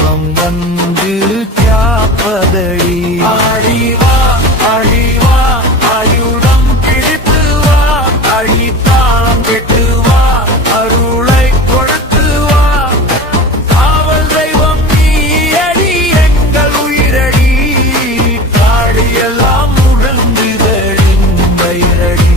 தெய்வம் வந்து காப்பதடி. அழிவா அழிவா ஆயுதம் பிடித்து வா, அழித்தாளம் கெட்டு வா, அருளை கொடுத்து வா. காவல் தெய்வம் நீ அடி, எங்கள் உயிரடி. காடு எல்லாம் முழங்குதடி பயிரடி.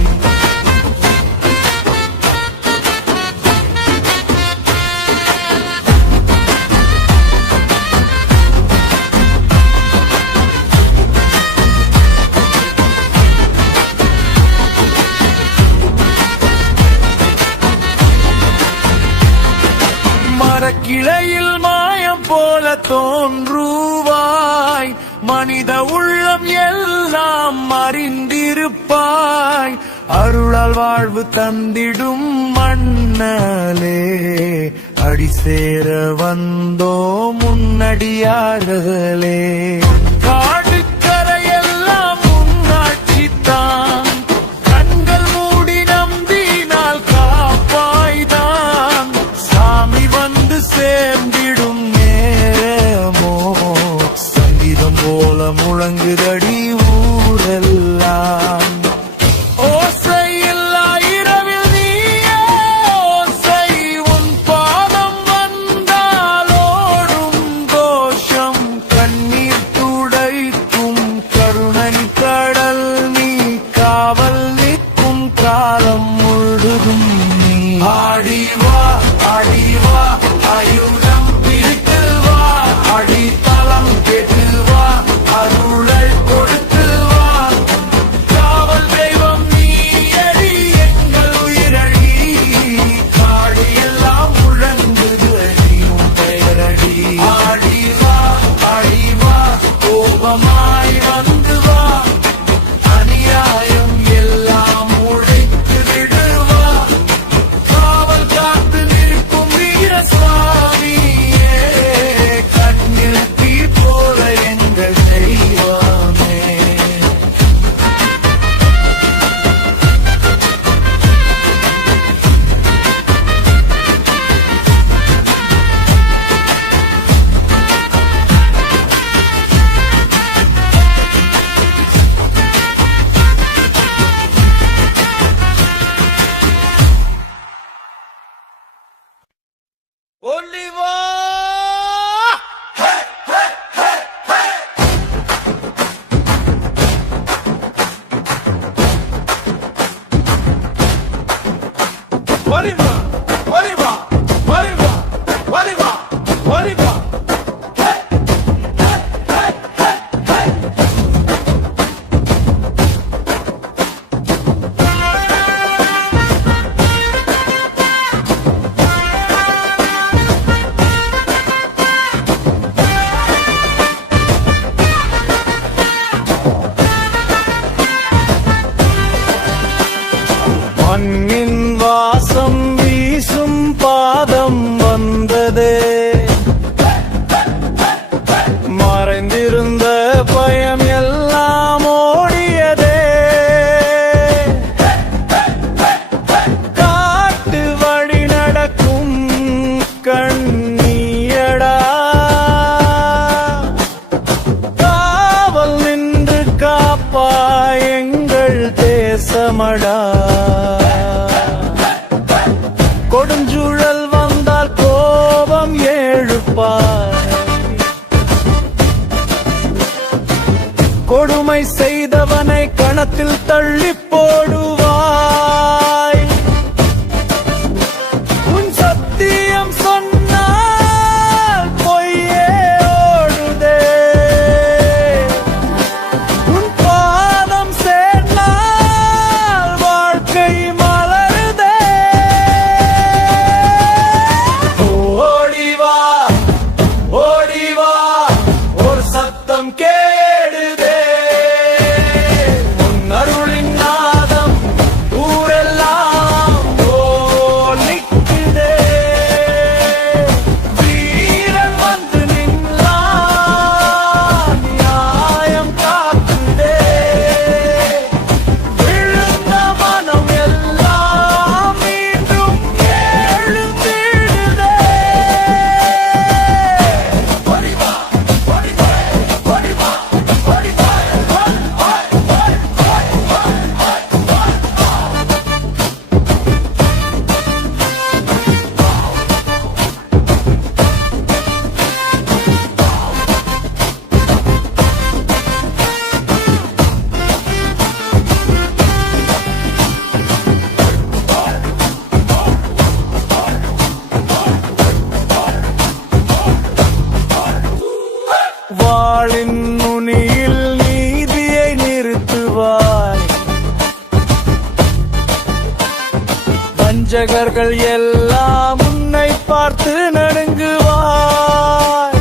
மரக்கிளையில் மாயம் போல தோன்றுவாய், மனித உள்ளம் எல்லாம் அறிந்திருப்பாய். அருளால் வாழ்வு தந்திடும் மண்ணலே, அடி சேர வந்தோ முன்னடியார்களே. காடுக்கரையெல்லாம் முன்னாட்சித்தான், கண்கள் மூடி நம்பினால் காப்பாய்தான். சாமி வந்து சேர்ந்திடும் நேரமோ, சங்கீதம் போல முழங்குதடி ஊரெல்லாம். ஓசையில்லா இரவில் நீயே ஓசை, உன் பாதம் வந்தாலோடும் கோஷம். கண்ணீர் துடைக்கும் கருணை கடல் நீ, காவல் நிற்கும் காலம் முழுதும் நீ. ஆடிவா ஆடிவா ஆயுதம் பிடித்து வா, அடித்தளம் கெட்டு வா, அருளை கொடுத்து வா. காவல் தெய்வம் நீ அடி, எங்கள் உயிரடி. காடு எல்லாம் முழங்குது அடி உன் பெயரடி. ஆடிவா ஆடிவா கோபமாய் வந்து வா, அநியாயம் எல்லாம் உடைத்து விடுவா. காவல் காத்து நிற்கும் வீரசுவாமியே, கண்ணில் தீ போல எங்கள் தெய்வமே. Oliva! Hey, hey, hey, hey! Oliva! Oliva! Oliva! Oliva! Oliva! Hey, hey, hey, hey, hey! மண்ணின் வாசம் வீசும் பாதம் வந்ததே, மறைந்திருந்த பயம் எல்லாம் ஓடியதே. காட்டு வழி நடக்கும் கண்ணியடா, காவல் நின்று காப்பாய் எங்கள் தேசமடா. கொடுஞ்சூழல் வந்தால் கோபம் எழுப்பாய், கொடுமை செய்தவனை கணத்தில் தள்ளி போடுவாய். உன் சத்தியம் சொன்னால் பொய்யே ஓடுதே, உன் பாதம் சேர்ந்தால் வாழ்க்கை மலருதே. ஓடிவா ஓடிவா ஒரு சத்தம் கேடுதே, உன் அருளின் நாதம் வாளின் நுனியில் நீதியை நிறுத்துவாய். வஞ்சகர்கள் எல்லாம் உன்னை பார்த்து நடுங்குவாய்.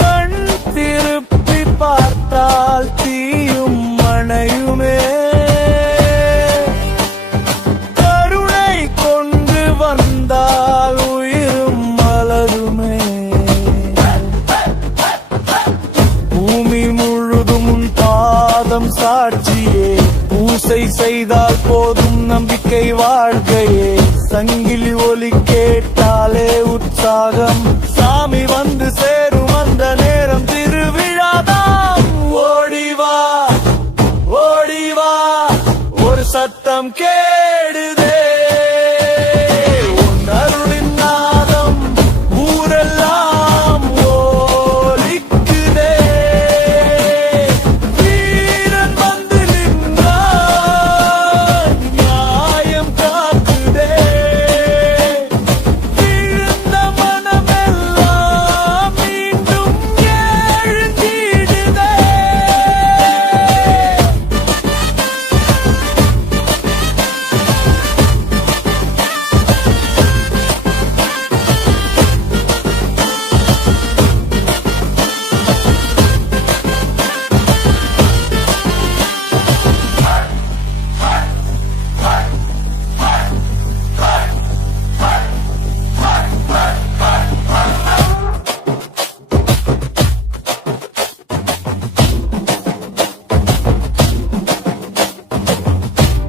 கண் திருப்பி பார்த்தால் தீயும் மணையுமே, கருணை கொண்டு வந்தால் உயிரும் மலருமே. பூமி முழுதும் உன் பாதம் சாட்சியே, பூசை செய்தால் போதும் நம்பிக்கை வாழ்க்கையே. சங்கிலி ஒலி கேட்டாலே உற்சாகம், சாமி வந்து சேரும் அந்த நேரம் திருவிழாதான். ஓடிவா ஓடிவா ஒரு சத்தம் கேடுதே, உன் அருளின் நாதம் ஊரெல்லாம் ஓலிக்குதே. வீரன் வந்து நின்றான், நியாயம் காக்குதே. விழுந்த மனமெல்லாம் மீண்டும் எழுந்திடுதே.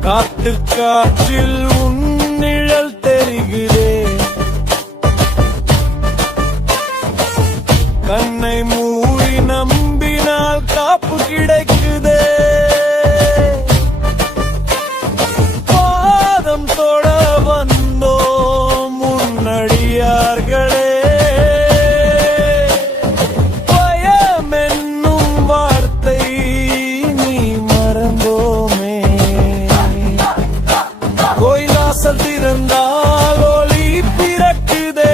காட்டு காற்றில் உன் நிழல் தெரிகிறே, கண்ணை மூடி நம்பினால் காப்பு கிடைக்குதே. பாதம் தொட வந்தோம் முன்னடியார்களே, பயம் என்னும் வார்த்தை நீ மறந்தோமே. கோயிலாசல் திறந்தால் ஒளி பிறக்குதே,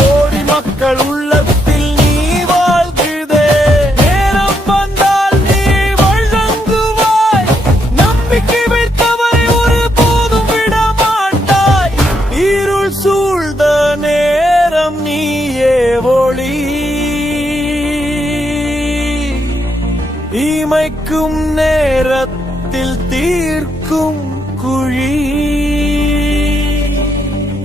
கோடி மக்கள் உள்ளத்தில் நீ வாழ்குதே. நேரம் வந்தால் நீ வழங்குவாய், நம்பிக்கை வைத்தவரை ஒரு போதும் விட மாட்டாய். இருள் சூழ்ந்த நேரம் நீயே ஒளி, இமைக்கும் நேரத்தில் தீர்க்கும் குழி.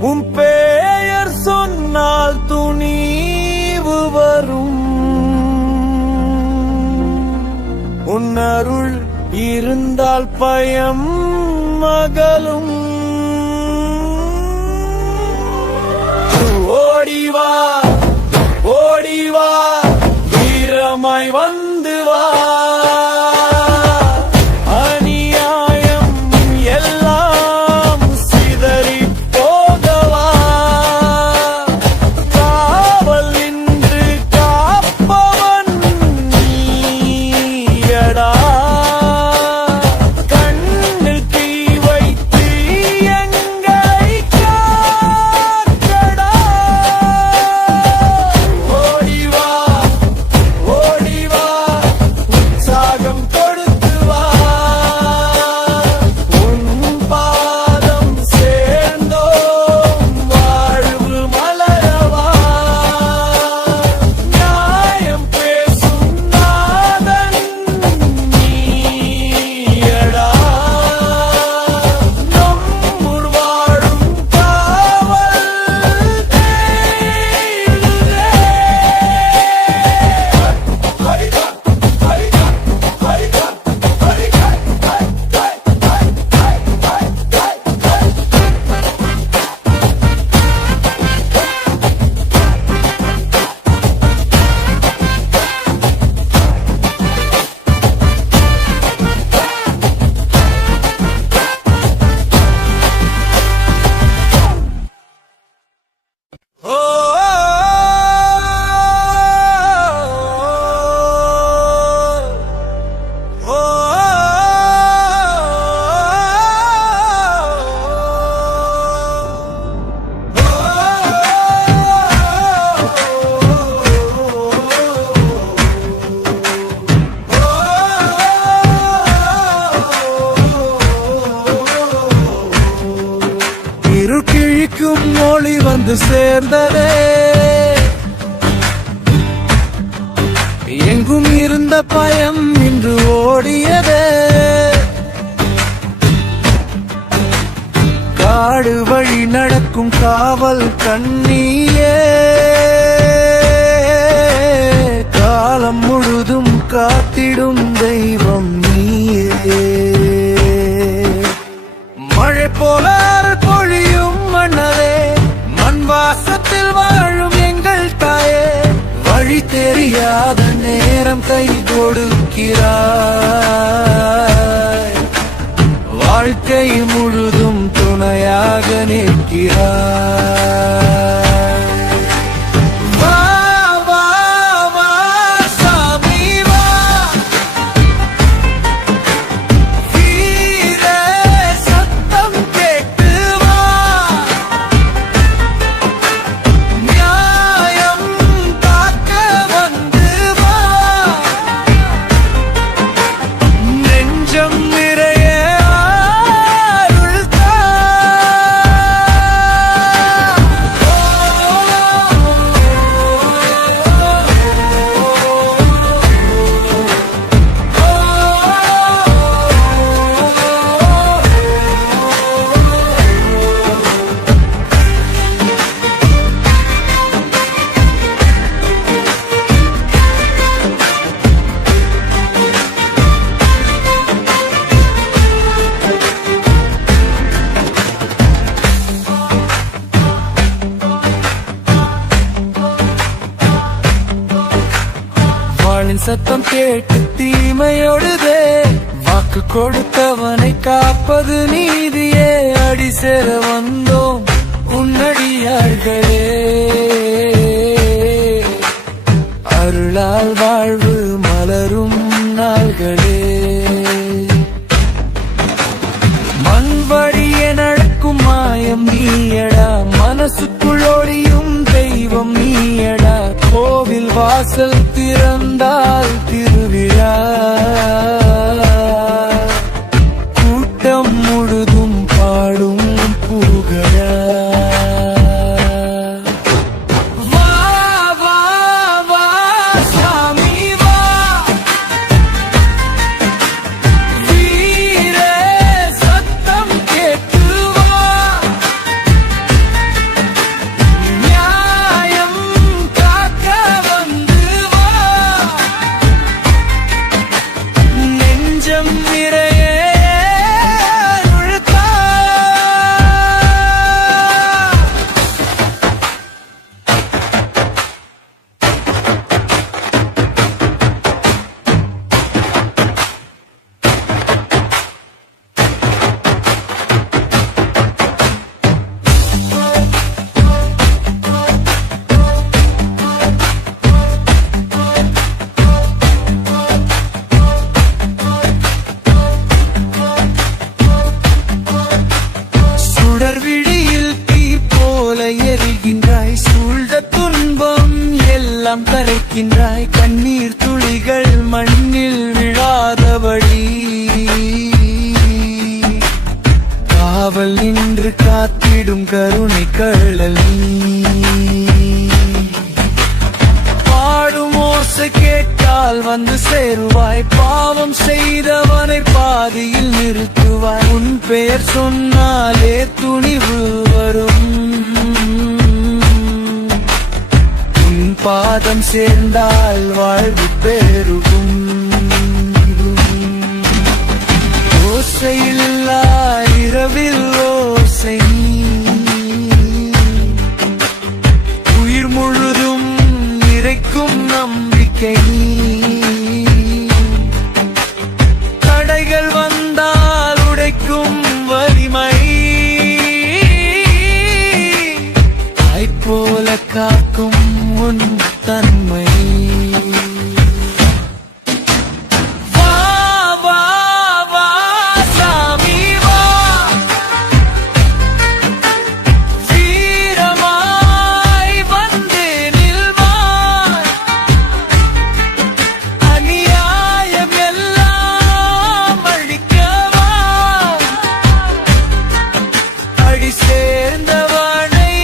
உன் பெயர் சொன்னால் துணிவு வரும், உன் அருள் இருந்தால் பயம் அகலும். ஓடிவா ஓடிவா வீரமாய் வந்து வா, அநியாயம் எல்லாம் சிதறி போகவா. காவல் நின்று காப்பவன் நீயடா, கண்ணில் தீ வைத்து எங்களை காக்கடா. சேர்ந்ததே. எங்கும் இருந்த பயம் இன்று ஓடியதே. காடு வழி நடக்கும் காவல் கண்ணியே, காலம் முழுதும் காத்திடும் தெய்வம் நீயே. மழை போல பொழியும் மன்னரே, மண் வாசத்தில் வாழும் எங்கள் தாயே, வழி தெரியாத நேரம் கை கொடுக்கிறாய், வாழ்க்கை முழுதும் துணையாக நிற்கிறாய். வா வா வா சாமி வா, வீர சத்தம் கேட்டு வா, நியாயம் காக்க வந்து வா, நெஞ்சம் நிறைய அருள் தா. வாளின் சத்தம் கேட்டு தீமையோடுதே, வாக்கு கொடுத்தவனை காப்பது நீதியே. அடி சேர வந்தோம் உன்னடியார்களே, அருளால் வாழ்வு மலரும் நாள்களே. மண் வழியே நடக்கும் மாயம் நீயடா, மனசுக்குள் ஒளியும் தெய்வம் நீயடா. கோவில் வாசல் திறந்தால் திருவிழா, கூட்டம் முழுதும் பாடும் புகழா. வா வா வா சாமி வா, வீர சத்தம் கேட்டு வா, நியாயம் காக்க வந்து வா, நெஞ்சம் நிறைய அருள் தா. சுடர் விழியில் தீ போல எரிகின்றாய், சூழ்ந்த துன்பம் எல்லாம் கரைக்கின்றாய். கண்ணீர் துளிகள் மண்ணில் விழாதபடி காவல் நின்று காத்திடும் கருணை கள்ளல் நீ. பாடும் ஓசை கேட்டால் வந்து சேருவாய், பாவம் செய்தவனை பாதியில் நிறுத்துவாய். உன் பெயர் சொன்னாலே துணிவு வரும், உன் பாதம் சேர்ந்தால் வாழ்வு பெருகும். ஓசையில்லா இரவில் ஓசை நீ, உயிர் முழுதும் நிறைக்கும் நம்பிக்கை நீ. தடைகள் வந்தால் உடைக்கும் வலிமை, தாய் போல காக்கும் உன் தன்மை. வா வா வா சாமி வா, வீரமாய் வந்து நில்வாய், அநியாயம் எல்லாம் அழிக்கவா, அடி சேர்ந்தவனை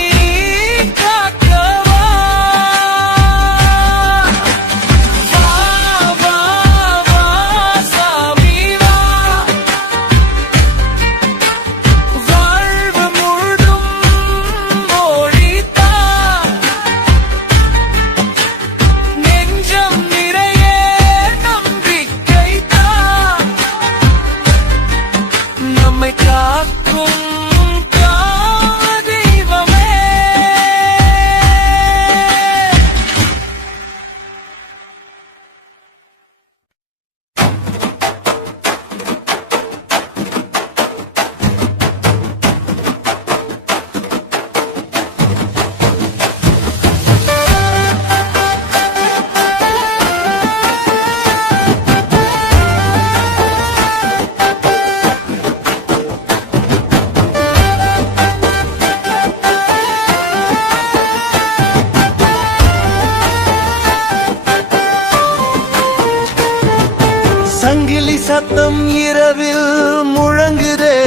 சத்தம் இரவில் முழங்குதே,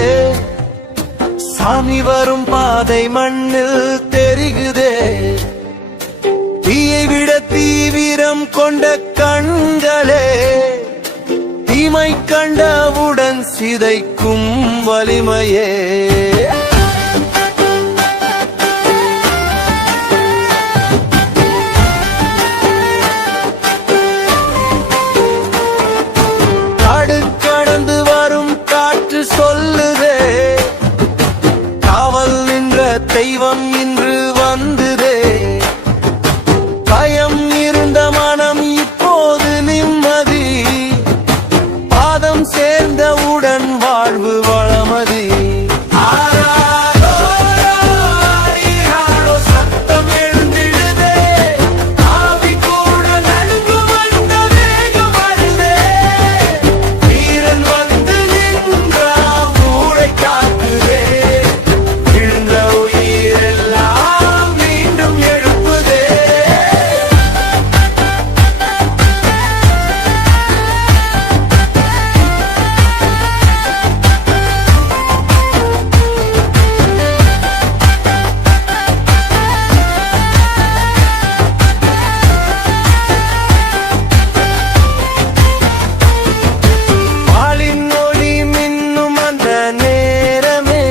சாமி வரும் பாதை மண்ணில் தெரிகுதே. தீயை விட தீவிரம் கொண்ட கண்களே, தீமை கண்டவுடன் சிதைக்கும் வலிமையே. காடு கடந்து வரும் காற்று சொல்லுதே, காவல் நின்ற தெய்வம் இன்று வந்ததே. பயம் இருந்த மனம் இப்போது நிம்மதி, பாதம் சேர்ந்தவுடன் வாழ்வு வளமதி. சத்தம் எழுந்திடுதே, ஆவி கூட நடுங்கும் அந்த வேகம் வருதே. வீரன் வந்து நின்றா ஊரை காக்குதே, விழுந்த உயிரெல்லாம் மீண்டும் எழுப்புதே. வாளின் ஒளி மின்னும் அந்த நேரமே,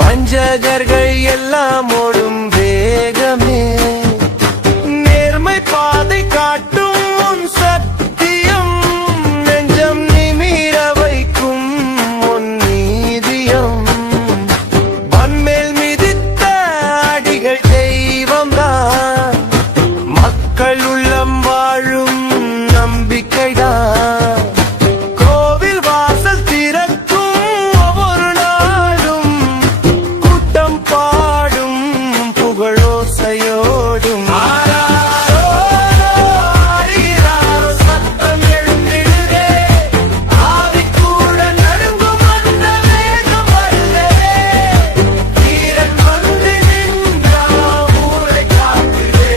வஞ்சகர்கள் எல்லாம் ஓடும் வேகமே. நேர்மை பாதை காட்டும் உன் சத்தியம், நெஞ்சம் நிமிர வைக்கும் உன் நீதியம். மண்மேல் மிதித்த அடிகள் தெய்வம்தான், மக்கள் உள்ளம் வாழும் நம்பிக்கைதான். கோவில் வாசல் திறக்கும் ஒவ்வொரு நாளும், கூட்டம் பாடும் புகழோசையோடும். சத்தம் எழுந்திடுதே, ஆவி கூட நடுங்கும் அந்த வேகம் வருதே. வீரன் வந்து நின்றா ஊரை காக்குதே,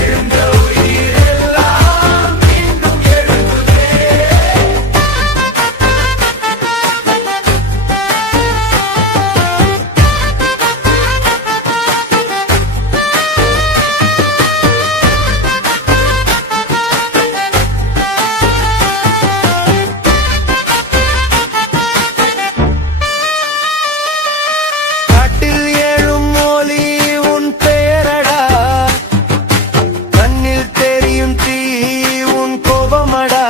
எழுந்த உயிரெல்லாம் மீண்டும் எழுப்புதே. காட்டில் எழும் ஒலி உன் பெயரடா, கண்ணில் தெரியும் தீ உன் கோபமடா.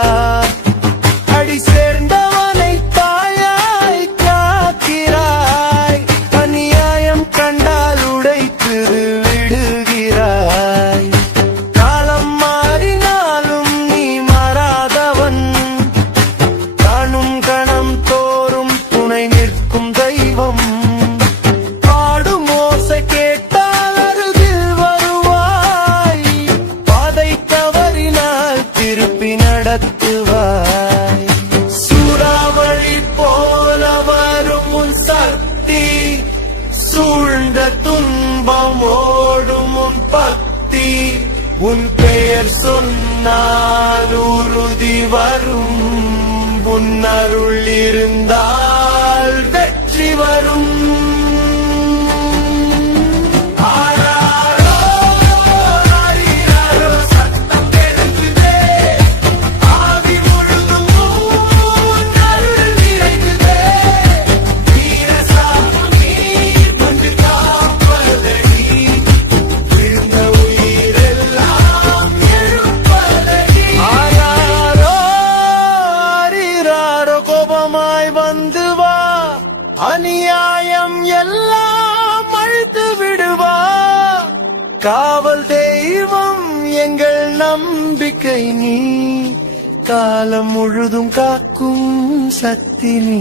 அடி சேர்ந்தவனை தாயாய் காக்கிறாய், அநியாயம் கண்டால் உடைத்து விடுகிறாய். காலம் மாறினாலும் நீ மாறாதவன், காணும் கணம் தோறும் துணை நிற்கும் தெய்வம். பாடும் ஓசை கேட்டால் அருகில் வருவாய், பாதை தவறினால் திருப்பி நடத்துவாய். சூறாவளி போல வரும் உன் சக்தி, சூழ்ந்த துன்பம் ஓடும் உன் பக்தி. உன் பெயர் சொன்னால் உறுதி வரும், உன் அருள் இருந்தால் வெற்றி வரும். சத்தம் எழுந்துதே, ஆவி முழுதும் உன் அருள் நிறைந்ததே. வீரசாமி வந்து காப்பதடி, விழுந்த உயிரெல்லாம் எழுப்பதடி. ஆரிராரோ கோபமாய் வந்து வா, அநியாயம் எல்லாம் அழித்து விடுவா. காவல் தெய்வம் எங்கள் நம்பிக்கை நீ, காலம் முழுதும் காக்கும் சக்தி நீ.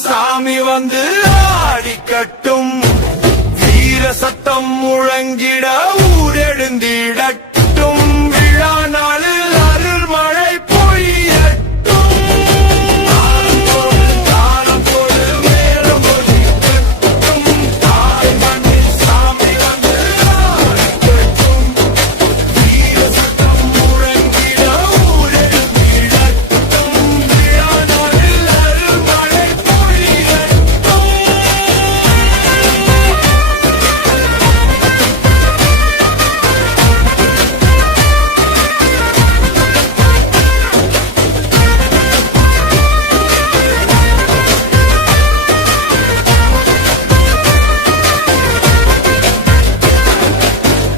சாமி வந்து ஆடிக்கட்டும், வீர சத்தம் முழங்கிட ஊரெழுந்திடட்டும், விழா நாளில் அருள் மழை பொழியட்டும். தாளம் போடு மேலும் ஒலிக்கட்டும், தாய் மண்ணில் சாமி வந்து ஆடிக்கட்டும், வீர சத்தம் முழங்கிட ஊரெழுந்திடட்டும், விழா நாளில் அருள் மழை பொழியட்டும்.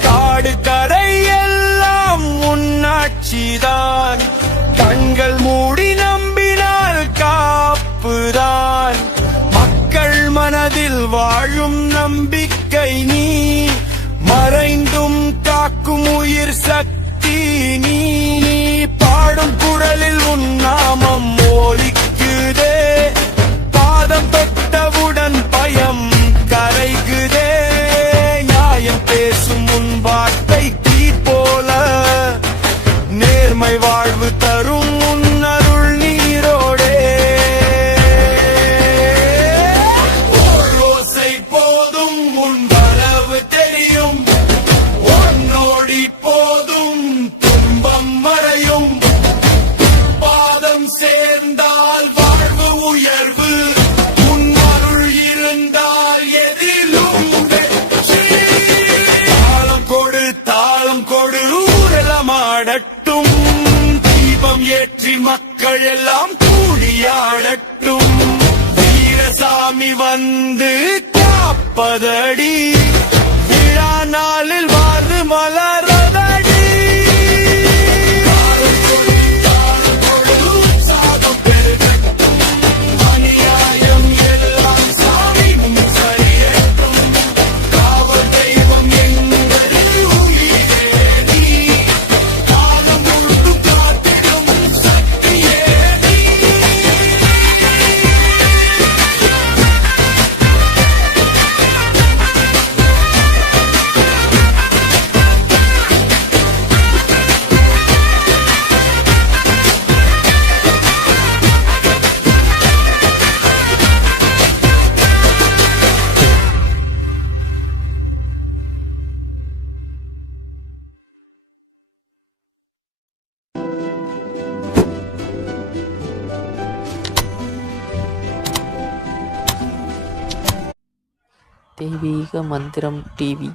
காடு கரை எல்லாம் உன்னாட்சிதான், கண்கள் மூடி நம்பினால் காப்புதான், மக்கள் மனதில் வாழும் நம்பிக்கை நீ, மறைந்தும் காக்கும் உயிர் சக்தி நீ, பாடும் குரலில் உன் நாமம் ஒலிக்குதே, பாதம் தொட்டவுடன் பயம் கரைகுதே, நியாயம் பேசும் உன் வார்த்தை தீ போல, நேர்மை வாழ்வு தரும் உன் அருள் நீரோடே. ஓசை போதும் உன் வரவு தெரியும், உன்னோடி போதும் துன்பம் மறையும், பாதம் சேர்ந்தால் வாழ்வு உயர்வு, உன் அருள் இருந்தால் எதிலும் வெற்றி. தாளம் கொடு ஊரெல்லாமாடட்டும், தீபம் ஏற்றி மக்கள் எல்லாம் கூடியாடட்டும், வீரசாமி வந்து காப்பதடி, விழா நாளில் வாழ்வு மலரதடி. தாளம் கொடு உற்சாகம் பெருகட்டும், அநியாயம் எல்லாம் சாமி முன் சரியட்டும், காவல் தெய்வம் எங்களில் உயிரே நீ, காலம் முழுதும் காத்திடும் சக்தியே நீ. தெய்வீக மந்திரம் டிவி.